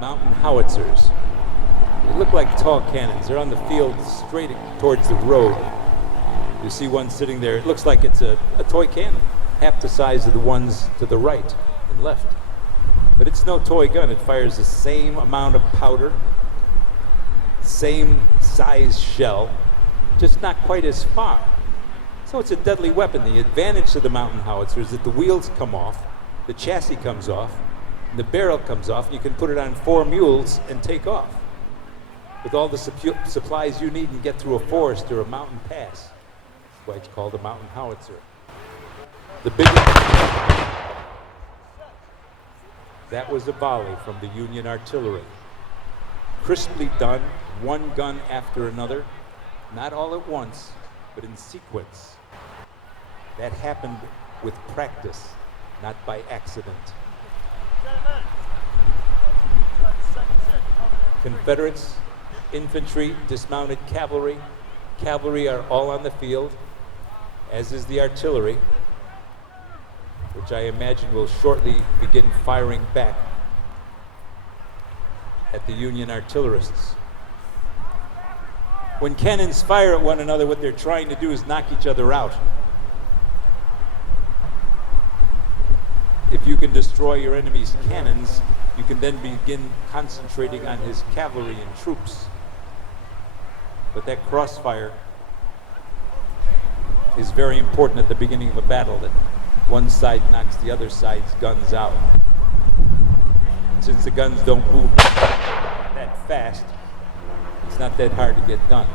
mountain howitzers. They look like tall cannons. They're on the field straight towards the road. You see one sitting there. It looks like it's a toy cannon, half the size of the ones to the right and left. But it's no toy gun. It fires the same amount of powder, same size shell, just not quite as far. So it's a deadly weapon. The advantage to the mountain howitzer is that the wheels come off, the chassis comes off, and the barrel comes off, and you can put it on 4 mules and take off with all the supplies you need and get through a forest or a mountain pass. That's why it's called a mountain howitzer. The biggest... That was a volley from the Union artillery. Crisply done, one gun after another, not all at once, but in sequence. That happened with practice, not by accident. Confederates, infantry, dismounted cavalry. Cavalry are all on the field, as is the artillery, which I imagine will shortly begin firing back at the Union artillerists. When cannons fire at one another, what they're trying to do is knock each other out. If you can destroy your enemy's cannons, you can then begin concentrating on his cavalry and troops. But that crossfire is very important at the beginning of a battle, that one side knocks the other side's guns out. And since the guns don't move that fast, it's not that hard to get done.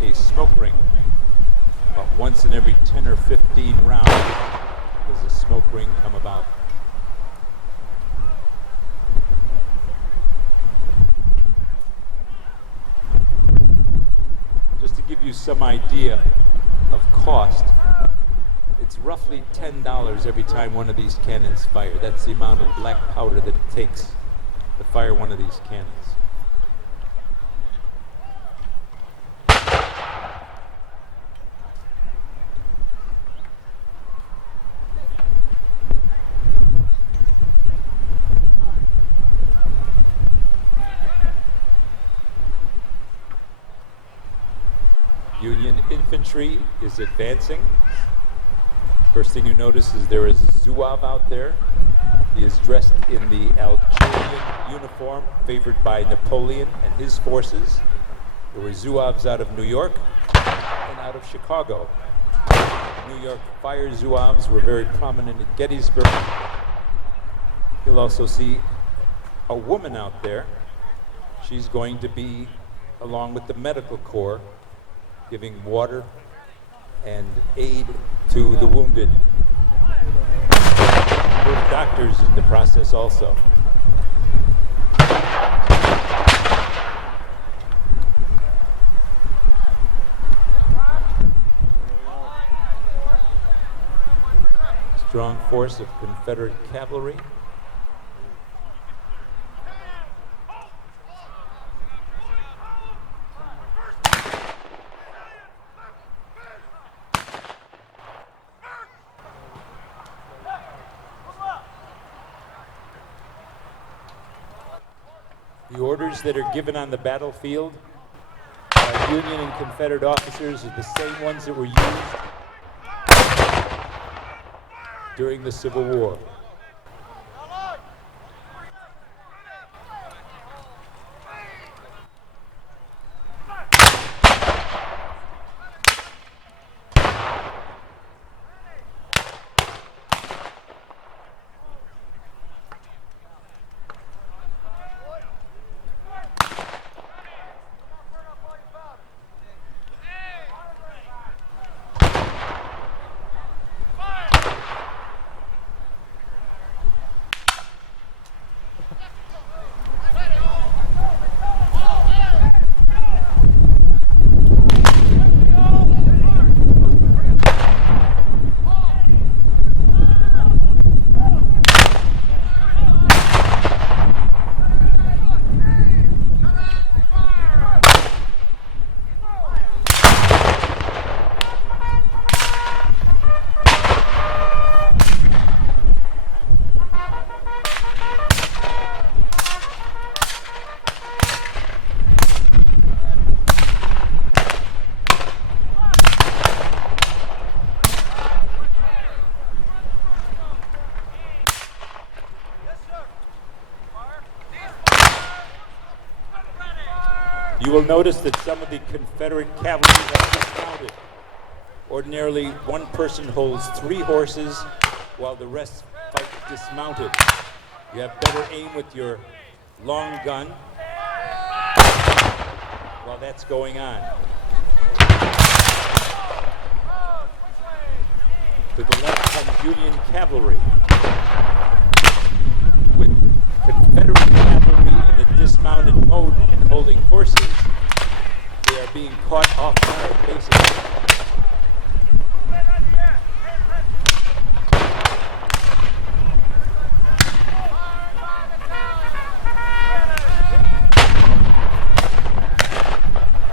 A smoke ring. About once in every 10 or 15 rounds does a smoke ring come about. Just to give you some idea of cost, it's roughly $10 every time one of these cannons fire. That's the amount of black powder that it takes to fire one of these cannons. Union infantry is advancing. First thing you notice is there is a Zouave out there. He is dressed in the Algerian uniform favored by Napoleon and his forces. There were Zouaves out of New York and out of Chicago. New York fire Zouaves were very prominent at Gettysburg. You'll also see a woman out there. She's going to be, along with the medical corps, giving water and aid to the wounded. There are doctors in the process also. Strong force of Confederate cavalry. The orders that are given on the battlefield by Union and Confederate officers are the same ones that were used during the Civil War. You will notice that some of the Confederate cavalry have dismounted. Ordinarily, one person holds 3 horses while the rest fight dismounted. You have better aim with your long gun while that's going on. To the left comes Union cavalry. With Confederate cavalry in the dismounted mode and holding horses, they are being caught off guard, basically.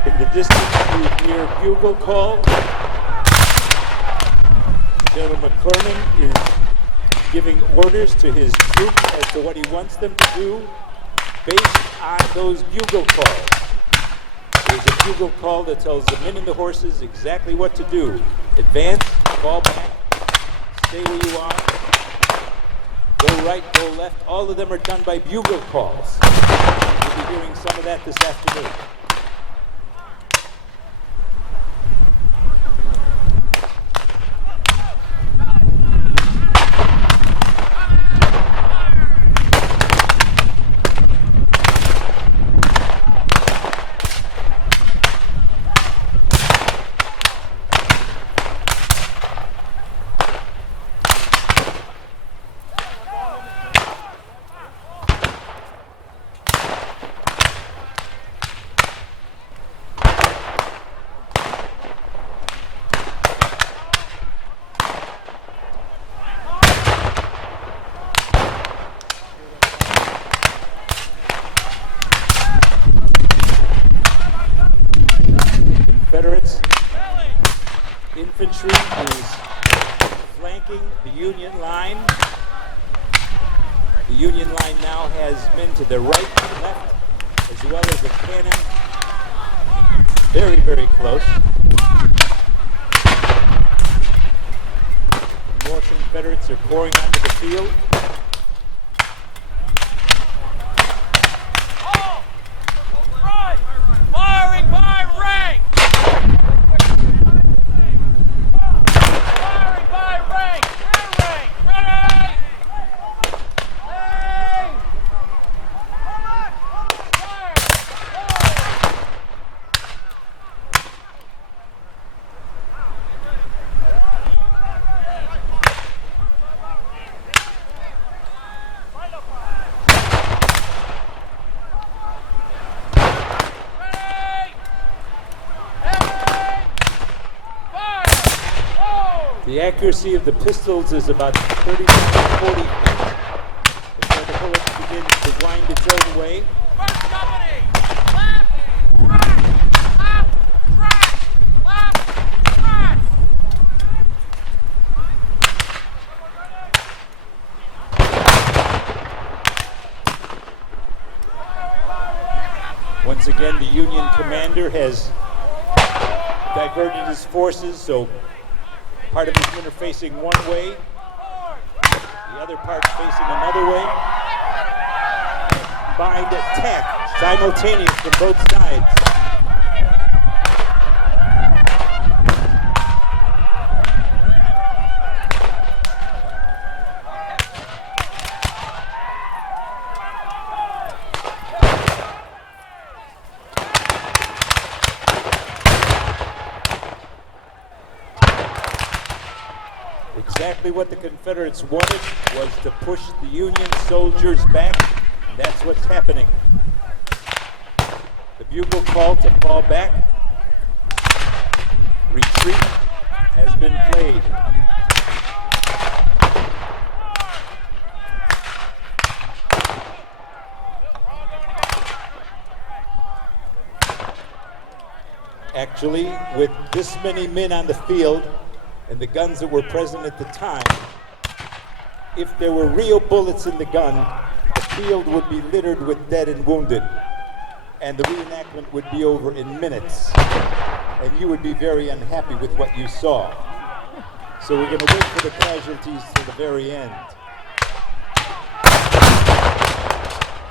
In the distance, you hear bugle call. General McClernand is giving orders to his troops as to what he wants them to do based on those bugle calls. There's a bugle call that tells the men and the horses exactly what to do. Advance, fall back, stay where you are, go right, go left. All of them are done by bugle calls. We'll be hearing some of that this afternoon. Confederates infantry is flanking the Union line. The Union line now has men to the right and left, as well as a cannon very, very close. More Confederates are pouring onto the field. Firing by rank! Firing by rank! Rear rank! Ready! Aim! Fire! The accuracy of the pistols is about 30 to 40 feet before the bullet begins to wind its own way. First company! Left! Right! Left! Right! Left! Right! Once again, the Union commander has diverted his forces, so part of his men are facing one way, the other part facing another way. Combined attack, simultaneous from both sides. Exactly what the Confederates wanted was to push the Union soldiers back, and that's what's happening. The bugle call to fall back, retreat, has been played. Actually, with this many men on the field, and the guns that were present at the time, if there were real bullets in the gun, the field would be littered with dead and wounded, and the reenactment would be over in minutes, and you would be very unhappy with what you saw. So we're going to wait for the casualties to the very end.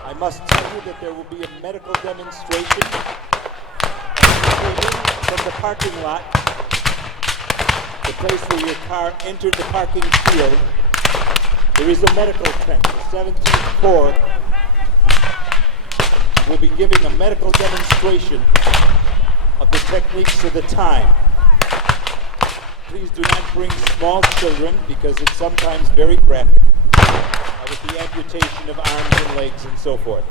I must tell you that there will be a medical demonstration from the parking lot, the place where your car entered the parking field, there is a medical tent. The 17th Corps will be giving a medical demonstration of the techniques of the time. Please do not bring small children because it's sometimes very graphic with the amputation of arms and legs and so forth.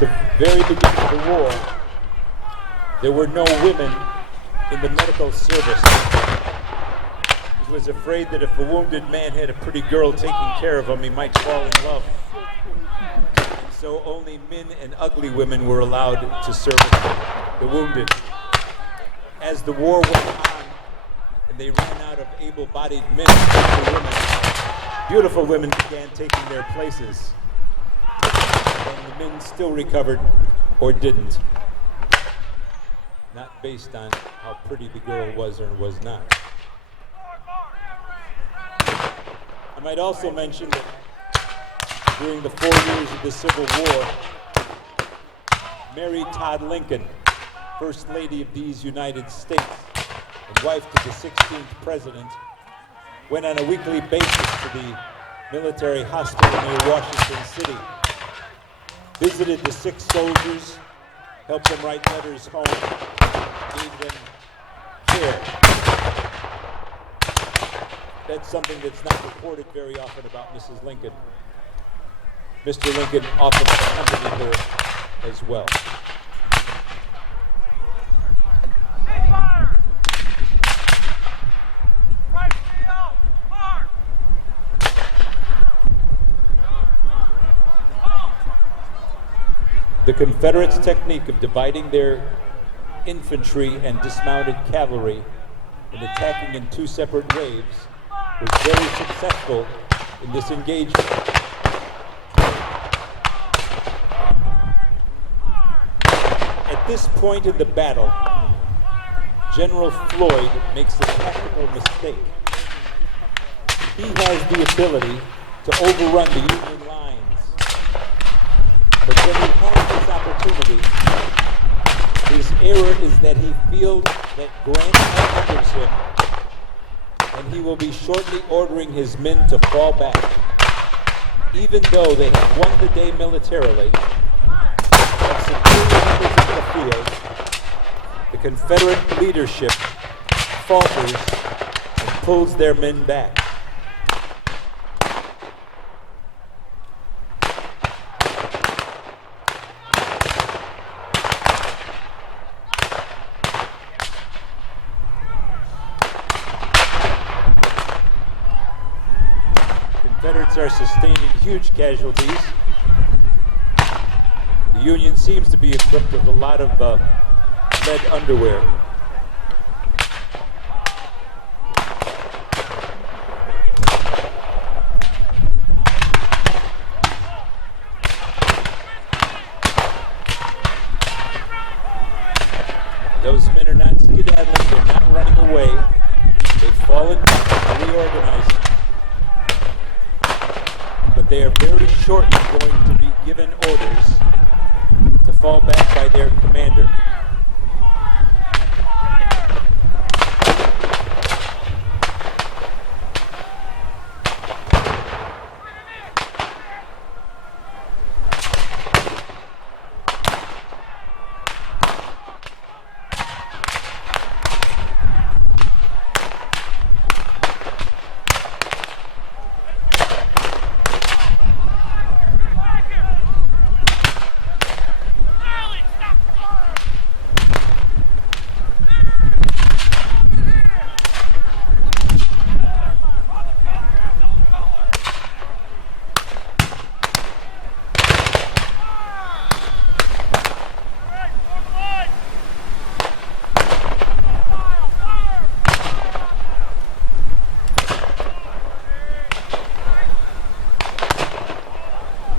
The very beginning of the war, there were no women in the medical service. He was afraid that if a wounded man had a pretty girl taking care of him, he might fall in love. And so only men and ugly women were allowed to service the wounded. As the war went on, and they ran out of able-bodied men and women, beautiful women began taking their places. And the men still recovered or didn't. Not based on how pretty the girl was or was not. I might also mention that during the 4 years of the Civil War, Mary Todd Lincoln, First Lady of these United States and wife to the 16th President, went on a weekly basis to the military hospital near Washington City, visited the sick soldiers, helped them write letters home, gave them care. That's something that's not reported very often about Mrs. Lincoln. Mr. Lincoln often accompanied her as well. The Confederates' technique of dividing their infantry and dismounted cavalry and attacking in two separate waves was very successful in this engagement. At this point in the battle, General Floyd makes a tactical mistake. He has the ability to overrun the Union lines. But when he has this opportunity, his error is that he feels that Grant outnumbers him, and he will be shortly ordering his men to fall back. Even though they have won the day militarily, have superior numbers in the field, the Confederate leadership falters and pulls their men back. Confederates are sustaining huge casualties. The Union seems to be equipped with a lot of lead underwear. Those men are not skedaddling, they're not running away. They've fallen back, reorganized. But they are very shortly going to be given orders to fall back by their commander.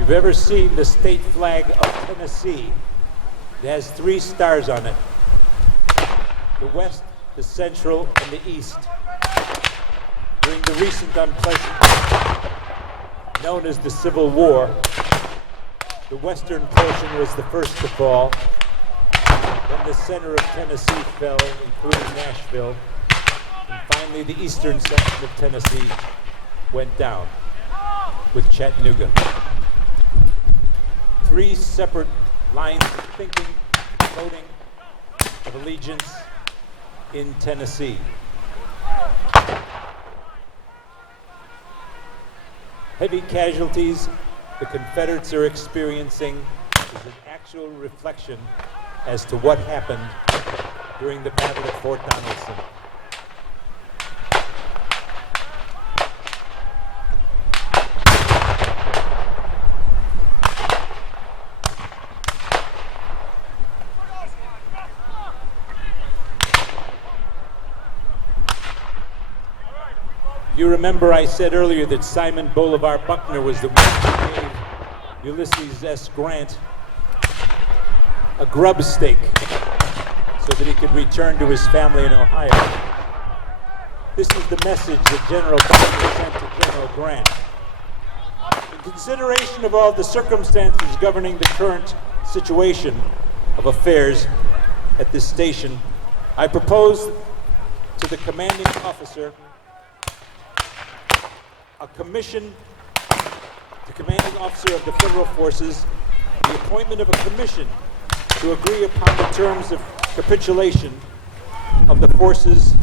you've ever seen the state flag of Tennessee, it has 3 stars on it: the West, the Central, and the East. During the recent unpleasant, known as the Civil War, the western portion was the first to fall. Then the center of Tennessee fell, including Nashville. And finally, the eastern section of Tennessee went down with Chattanooga. 3 separate lines of thinking, voting, of allegiance in Tennessee. Heavy casualties the Confederates are experiencing is an actual reflection as to what happened during the Battle of Fort Donelson. You remember I said earlier that Simon Bolivar Buckner was the one who gave Ulysses S. Grant a grub stake so that he could return to his family in Ohio. This is the message that General Buckner sent to General Grant. In consideration of all the circumstances governing the current situation of affairs at this station, I propose to the commanding officer a commission, the commanding officer of the federal forces, the appointment of a commission to agree upon the terms of capitulation of the forces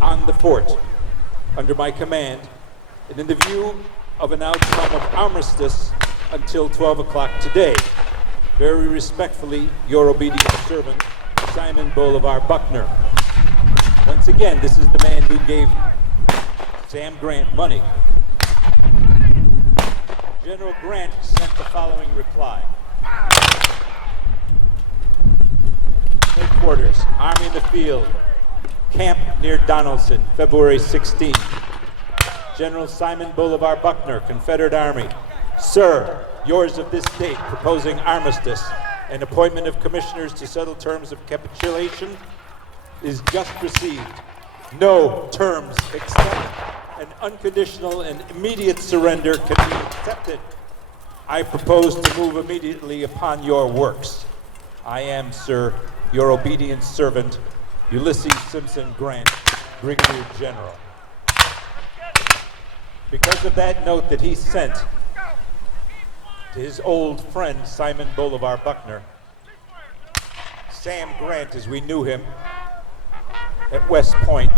on the fort under my command, and in the view of an outcome of armistice until 12 o'clock today. Very respectfully, your obedient servant, Simon Bolivar Buckner. Once again, this is the man who gave Sam Grant money. General Grant sent the following reply. Headquarters, Army in the Field, Camp near Donelson, February 16. General Simon Bolivar Buckner, Confederate Army. Sir, yours of this date, proposing armistice and appointment of commissioners to settle terms of capitulation is just received. No terms except an unconditional and immediate surrender can be accepted. I propose to move immediately upon your works. I am, sir, your obedient servant, Ulysses Simpson Grant, Brigadier General. Because of that note that he sent to his old friend Simon Bolivar Buckner, Sam Grant, as we knew him at West Point,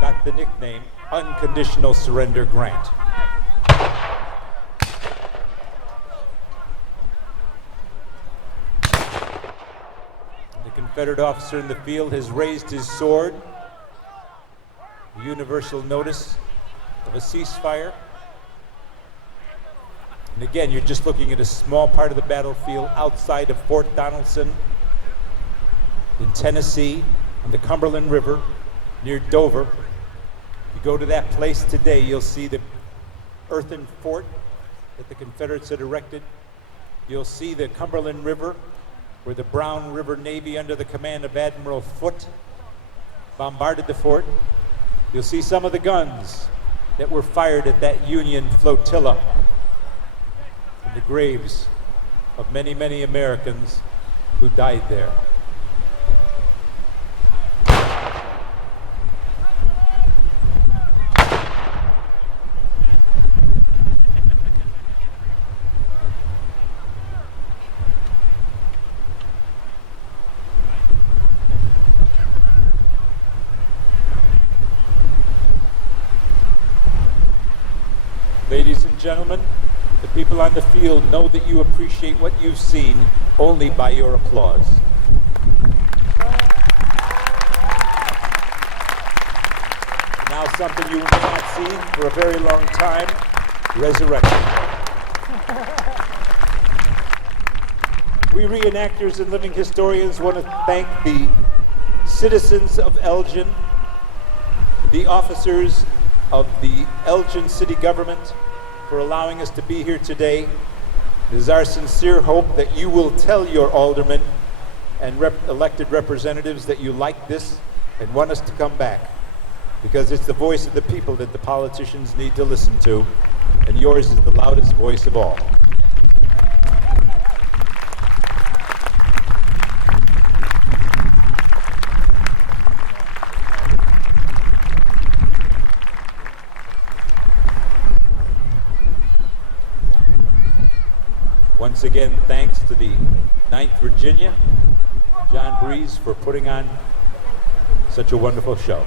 got the nickname Unconditional Surrender Grant. The Confederate officer in the field has raised his sword, a universal notice of a ceasefire. And again, you're just looking at a small part of the battlefield outside of Fort Donelson in Tennessee on the Cumberland River near Dover. If you go to that place today, you'll see the earthen fort that the Confederates had erected. You'll see the Cumberland River, where the Brown River Navy under the command of Admiral Foote bombarded the fort. You'll see some of the guns that were fired at that Union flotilla, and the graves of many, many Americans who died there. Ladies and gentlemen, the people on the field know that you appreciate what you've seen only by your applause. Now something you may not see for a very long time, resurrection. We reenactors and living historians want to thank the citizens of Elgin, the officers of the Elgin city government for allowing us to be here today It is our sincere hope that you will tell your aldermen and elected representatives that you like this and want us to come back, because it's the voice of the people that the politicians need to listen to, and yours is the loudest voice of all. Once again, thanks to the 9th Virginia and John Breeze for putting on such a wonderful show.